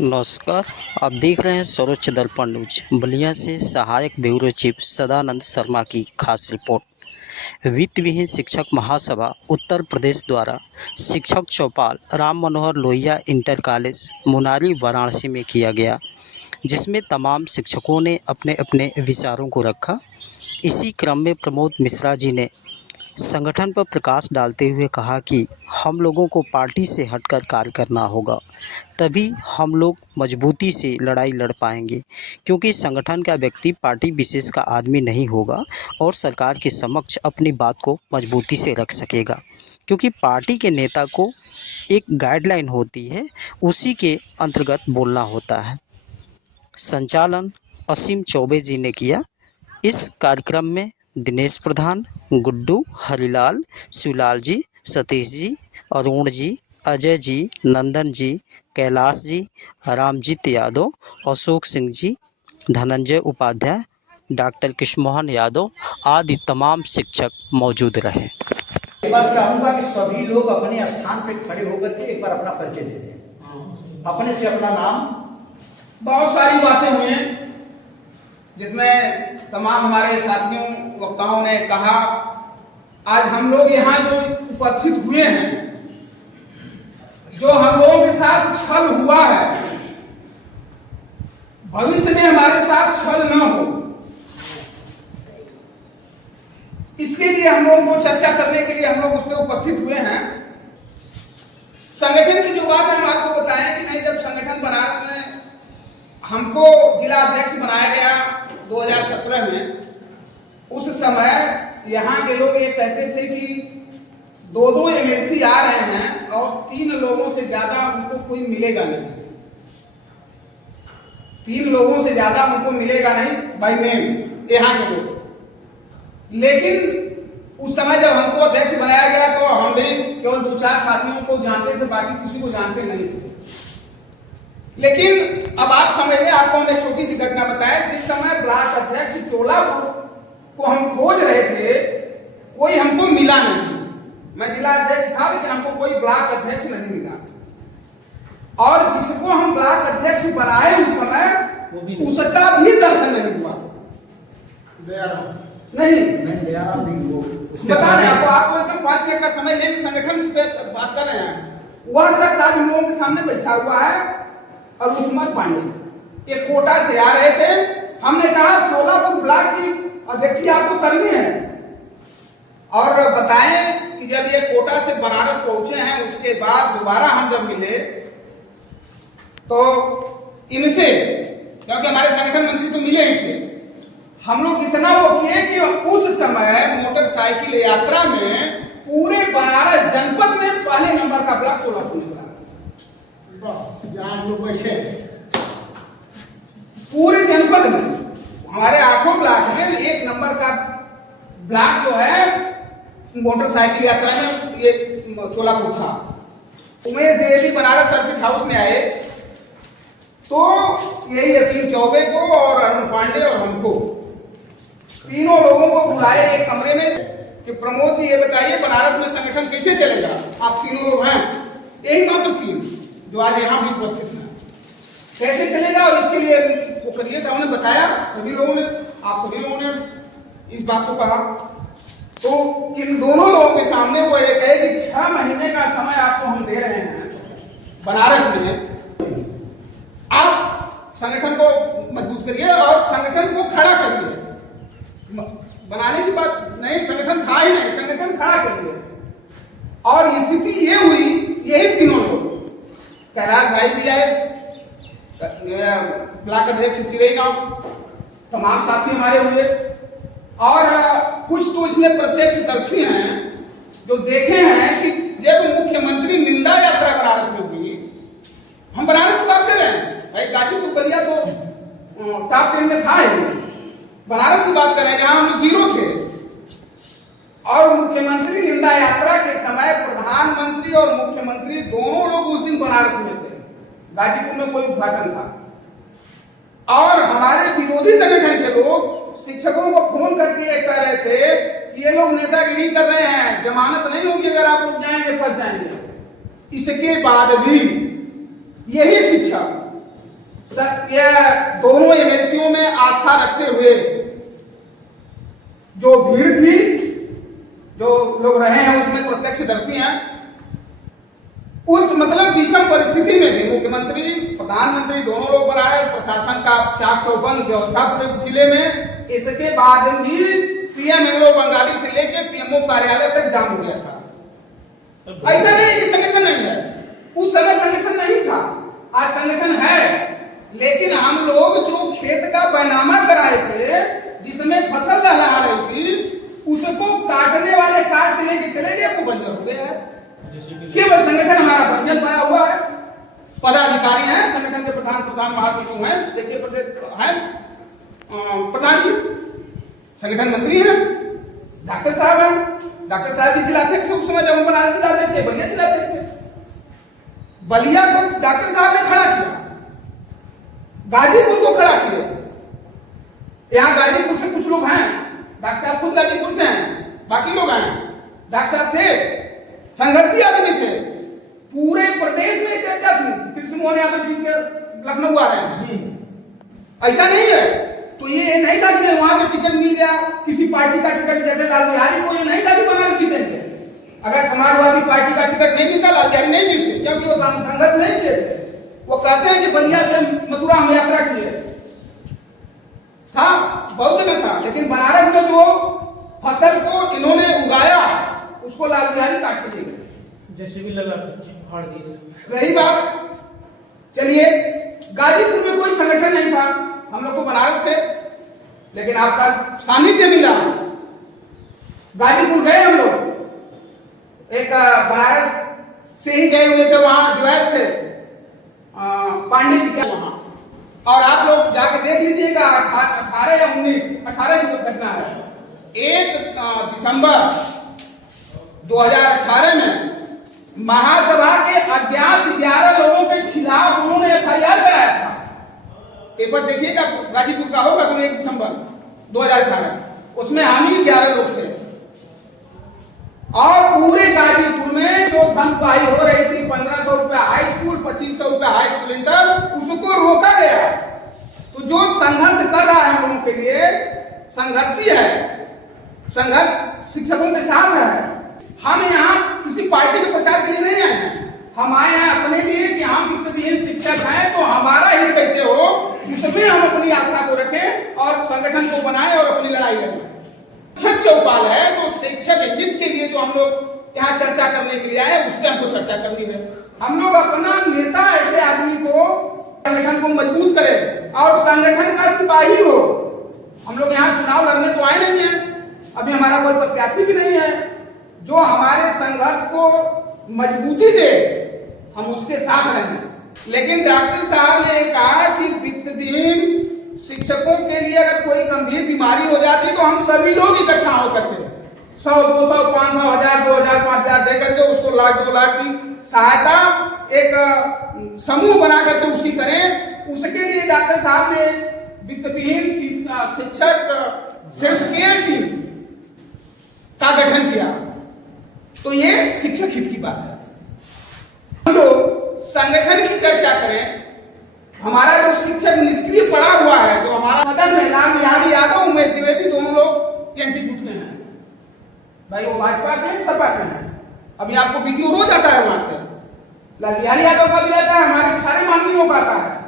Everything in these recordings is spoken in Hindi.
नमस्कार। आप देख रहे हैं सर्वोच्च दर्पण न्यूज। बलिया से सहायक ब्यूरो चीफ सदानंद शर्मा की खास रिपोर्ट। वित्त विहीन शिक्षक महासभा उत्तर प्रदेश द्वारा शिक्षक चौपाल राम मनोहर लोहिया इंटर कॉलेज मुनारी वाराणसी में किया गया, जिसमें तमाम शिक्षकों ने अपने अपने विचारों को रखा। इसी क्रम में प्रमोद मिश्रा जी ने संगठन पर प्रकाश डालते हुए कहा कि हम लोगों को पार्टी से हटकर कार्य करना होगा, तभी हम लोग मजबूती से लड़ाई लड़ पाएंगे, क्योंकि संगठन का व्यक्ति पार्टी विशेष का आदमी नहीं होगा और सरकार के समक्ष अपनी बात को मजबूती से रख सकेगा, क्योंकि पार्टी के नेता को एक गाइडलाइन होती है, उसी के अंतर्गत बोलना होता है। संचालन असीम चौबे जी ने किया। इस कार्यक्रम में दिनेश प्रधान, गुड्डू, हरिलाल, शिवलाल जी, सतीश जी, अरुण जी, अजय जी, नंदन जी, कैलाश जी, रामजीत यादव, अशोक सिंह जी, धनंजय उपाध्याय, डॉक्टर कृष्णमोहन यादव आदि तमाम शिक्षक मौजूद रहे। एक बार चाहूंगा कि सभी लोग अपने स्थान पर खड़े होकर के एक बार अपना परिचय दे दें, अपने से अपना नाम। बहुत सारी बातें हुई हैं जिसमें तमाम हमारे साथियों वक्ताओं ने कहा। आज हम लोग यहाँ जो उपस्थित हुए हैं, जो हम लोगों के साथ छल हुआ है, भविष्य में हमारे साथ छल न हो, इसके लिए हम लोगों को चर्चा करने के लिए हम लोग उस पर उपस्थित हुए हैं। संगठन की जो बात हम आपको बताएं कि नहीं, जब संगठन बनारस में हमको जिला अध्यक्ष बनाया गया 2017 में, उस समय यहाँ के लोग ये कहते थे कि दो एमएलसी आ रहे हैं और 3 लोगों से ज्यादा उनको कोई मिलेगा नहीं, 3 लोगों से ज्यादा उनको मिलेगा नहीं बाय नेम यहाँ के लोग। लेकिन उस समय जब हमको अध्यक्ष बनाया गया तो हम भी केवल 2-4 साथियों को जानते थे, बाकी किसी को जानते नहीं थे। लेकिन अब आप समझ लें, आपको हम एक छोटी सी घटना बताएं। जिस समय ब्लॉक अध्यक्ष चोलापुर को हम खोज रहे थे, कोई हमको मिला नहीं। मैं जिला अध्यक्ष था लेकिन हमको कोई ब्लॉक अध्यक्ष नहीं मिला, और जिसको हम ब्लॉक अध्यक्ष बनाए उस समय उसका भी दर्शन नहीं हुआ। नहीं बता रहे आपको एकदम 5 मिनट का समय लेके संगठन पे बात कर रहे हैं। वह शख्स आज हम लोगों के सामने बैठा हुआ है, अरुण कुमार पांडे, ये कोटा से आ रहे थे। हमने कहा चोलापुर ब्लॉक की अध्यक्षी आपको करनी है, और बताएं कि जब ये कोटा से बनारस पहुंचे हैं, उसके बाद दोबारा हम जब मिले तो इनसे, क्योंकि हमारे संगठन मंत्री तो मिले ही थे, हम लोग इतना वो किए कि उस समय मोटरसाइकिल यात्रा में पूरे बनारस जनपद में पहले नंबर का ब्लॉक चोलापुर निकला। लोग बैठे पूरे जनपद में, हमारे 8 ब्लॉक में 1 नंबर का ब्लॉक जो है मोटरसाइकिल यात्रा में ये चोलापुर था। उमेश द्विवेदी बनारस सर्किट हाउस में आए तो यही असीम चौबे को और अरुण पांडे और हमको, तीनों लोगों को बुलाए एक कमरे में कि प्रमोद जी ये बताइए बनारस में संगठन कैसे चलेगा। आप तीनों लोग हैं, यही मात्र 3 जो आज यहाँ भी उपस्थित हैं, कैसे चलेगा और इसके लिए वो करिए। तो हमने बताया, सभी लोगों ने, आप सभी लोगों ने इस बात को कहा। तो इन दोनों लोगों के सामने वो ये कहे कि 6 महीने का समय आपको हम दे रहे हैं बनारस में, आप संगठन को मजबूत करिए और संगठन को खड़ा करिए। बनाने की बात नहीं, संगठन था ही नहीं, संगठन खड़ा करिए। और स्थिति ये हुई, यही तीनों लोग, कैलाश भाई भी आए, ब्लॉक अध्यक्ष चिड़ईगांव, तमाम साथी हमारे हुए, और कुछ तो इसमें प्रत्यक्षदर्शी हैं जो देखे हैं कि जब मुख्यमंत्री निंदा यात्रा बनारस में हुई, हम बनारस की बात कर रहे हैं भाई, गाजीपुर बलिया तो टॉप 10 में था ही, बनारस की बात कर रहे हैं जहां हम 0 थे। और मुख्यमंत्री निंदा यात्रा के समय प्रधानमंत्री और मुख्यमंत्री दोनों लोग उस दिन बनारस में थे, गाजीपुर में कोई उद्घाटन था। और हमारे विरोधी संगठन के लोग शिक्षकों को फोन करके ये कह रहे थे कि ये लोग नेतागिरी कर रहे हैं, जमानत नहीं होगी अगर आप लोग जाएंगे, फंस जाएंगे। इसके बाद भी यही शिक्षक ये दोनों एमएलसीओं में आस्था रखते हुए जो भीड़ थी, जो लोग रहे हैं उसमें प्रत्यक्षदर्शी हैं, उस मतलब विषम परिस्थिति में भी मुख्यमंत्री प्रधानमंत्री दोनों लोग बना रहे, प्रशासन का चाक चौबंद व्यवस्था पूरे जिले में, इसके बाद भी सीएम एंग्लो बंगाली से लेकर पीएमओ कार्यालय तक जाम हो गया था। ऐसा नहीं कि संगठन नहीं है, उस समय संगठन नहीं था, आज संगठन है, लेकिन हम लोग जो खेत का बैनामा कराए थे, जिसमें फसल लहला रही थी, उसको काटने वाले काट के लेके चले गए, वो बंजर हो गया है। केवल संगठन हमारा बंजर पड़ा हुआ है। पदाधिकारी हैं, संगठन के प्रधान महासचिव हैं, देखिए प्रदेश हैं, प्रधान जी संगठन मंत्री हैं, डॉक्टर साहब हैं, डॉक्टर साहब की जिलाध्यक्ष थे उस समय जब हम बनारस जिलाध्यक्ष थे, बलिया जिलाध्यक्ष थे। बलिया को डॉक्टर साहब ने खड़ा किया, गाजीपुर को खड़ा किया। यहाँ गाजीपुर से कुछ लोग हैं, डॉक्टर साहब खुद गाजीपुर से हैं, बाकी लोग हैं, डॉक्टर साहब थे, संघर्षी आदमी थे, पूरे प्रदेश में चर्चा थी, कृष्ण मोहन यादव जी के लखनऊ आ रहे हैं, ऐसा नहीं है। तो ये नहीं था कि वहां से टिकट मिल गया, किसी पार्टी का टिकट, जैसे लाल बिहारी को ये नहीं था कि बनारस जीतेंगे। अगर समाजवादी पार्टी का टिकट नहीं मिलता, लाल बिहारी नहीं जीतते, क्योंकि वो संघर्ष नहीं किए। वो कहते हैं कि बलिया से मथुरा हम यात्रा किए, था बहुत जगह था, लेकिन बनारस में जो फसल को इन्होंने उगाया उसको लाल बिहारी काट के ले गए, जैसे भी लगा फाड़ दिए। रही बात, चलिए गाजीपुर में कोई संगठन नहीं था, हम लोग तो बनारस थे, लेकिन आपका सानिध्य मिला। गाजीपुर गए हम लोग, एक बनारस से ही गए हुए थे, वहां डिवाइस थे पांडे जी के वहां, और आप लोग जाके देख लीजिएगा, 18 या 18 की घटना है। 1 दिसंबर 2018 में महासभा के अज्ञात 11 लोगों के खिलाफ उन्होंने एफआईआर कराया था। पेपर देखिएगा, गाजीपुर का होगा, तो 1 दिसंबर 2018, उसमें हम ही 11 लोग थे, और पूरे गाजीपुर में जो धनपाई हो रही थी, 1500 रुपया हाई स्कूल, 2500 रुपया हाई स्कूल इंटर, उसको रोका गया। तो जो संघर्ष कर रहा है हम लोगों के लिए, संघर्षी है, संघर्ष शिक्षकों के साथ है। हम यहाँ किसी पार्टी के प्रचार के लिए नहीं आए हैं, हम आए हैं अपने लिए कि हम वित्तविहीन शिक्षक हैं, तो हमारा हित कैसे हो, उसमें हम अपनी आस्था को रखें और संगठन को बनाएं और अपनी लड़ाई लड़ें। शिक्षक चौपाल है, तो शिक्षक हित के लिए जो हम लोग यहाँ चर्चा करने के लिए आए, उस पर हमको चर्चा करनी है। हम लोग अपना नेता ऐसे आदमी को, संगठन को मजबूत करें और संगठन का सिपाही हो। हम लोग यहाँ चुनाव लड़ने तो आए नहीं है, अभी हमारा कोई प्रत्याशी भी नहीं है, जो हमारे संघर्ष को मजबूती दे, हम उसके साथ रहें। लेकिन डॉक्टर साहब ने कहा कि वित्तविहीन शिक्षकों के लिए अगर कोई गंभीर बीमारी हो जाती तो हम सभी लोग इकट्ठा होकर के 100, 200, 500, 1000, 2000, 5000 दे करके उसको 1,00,000, 2 लाख की सहायता एक समूह बना करके उसकी करें। उसके लिए डॉक्टर साहब ने वित्तविहीन शिक्षक सेल्फ केयर टीम का गठन किया। तो ये शिक्षक हित की बात है। हम लोग संगठन की चर्चा करें, हमारा जो शिक्षक निष्क्रिय पड़ा हुआ है, जो हमारा सदन में लाल बिहारी यादव, उमेश द्विवेदी दोनों लोग एंटी गुट के हैं, भाई वो भाजपा के हैं, सपा के हैं। अभी आपको वीडियो रोज आता है वहां से, लाल बिहारी यादव का भी आता है, हमारे सारे माननीयों का आता है।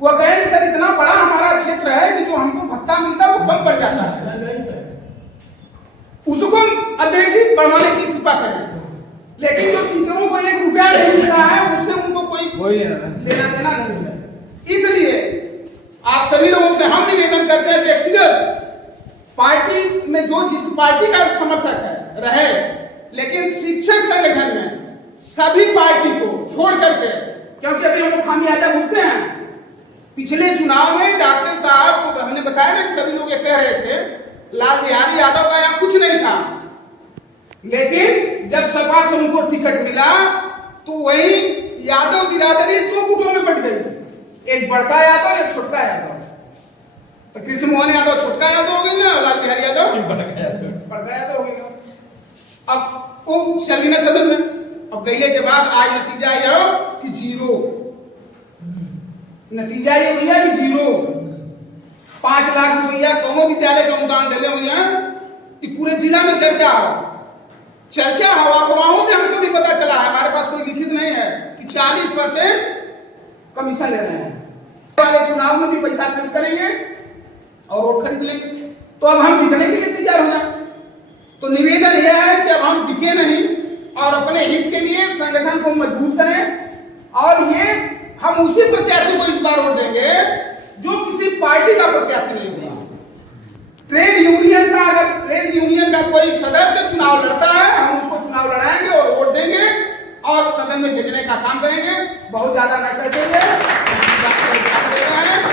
वो कहेंगे सर इतना बड़ा हमारा क्षेत्र है कि जो हमको भत्ता मिलता है वो कम पड़ जाता है, उसको अध्यक्ष जी बढ़वाने की कृपा करें। लेकिन जो टीचरों को 1 रुपया नहीं मिलता है, उससे उनको कोई लेना देना नहीं है। इसलिए आप सभी लोगों से हम निवेदन करते हैं, व्यक्तिगत पार्टी में जो जिस पार्टी का समर्थक है रहे, लेकिन शिक्षक संगठन में सभी पार्टी को छोड़ करके, क्योंकि अभी हम लोग खामियाजा भुगते हैं। पिछले चुनाव में डॉक्टर साहब को हमने बताया ना कि सभी लोग ये कह रहे थे लाल बिहारी यादव का यहाँ कुछ नहीं था, लेकिन जब सपा से उनको टिकट मिला तो वही यादव बिरादरी 2 गुटों में बट गई, एक बड़का यादव, एक छोटका यादव। तो कृष्ण मोहन यादव छोटका यादव हो गई ना, लाल बिहारी यादव बड़का यादव हो गई। अब वो चल गई ना सदन में। अब गईले के बाद आज नतीजा यह कि 0 नतीजा ये भैया कि 0। 5 लाख रुपया दोनों विद्यालय का अनुदान दिले भैया कि पूरे जिला में चर्चा हो अफवाहों से हमको भी पता चला है, हमारे पास कोई लिखित नहीं है कि 40% कमीशन ले रहे हैं। वाले चुनाव में भी पैसा खर्च करेंगे और वोट खरीद लेंगे। तो अब हम दिखने के लिए तैयार हो जाए। तो निवेदन यह है कि अब हम दिखे नहीं और अपने हित के लिए संगठन को मजबूत करें और ये हम उसी प्रत्याशी को इस बार वोट देंगे जो किसी पार्टी का प्रत्याशी नहीं होगा। ट्रेड यूनियन का कोई सदस्य चुनाव लड़ता है, हम उसको चुनाव लड़ाएंगे और वोट देंगे और सदन में भेजने का काम करेंगे। बहुत ज्यादा न कर देंगे।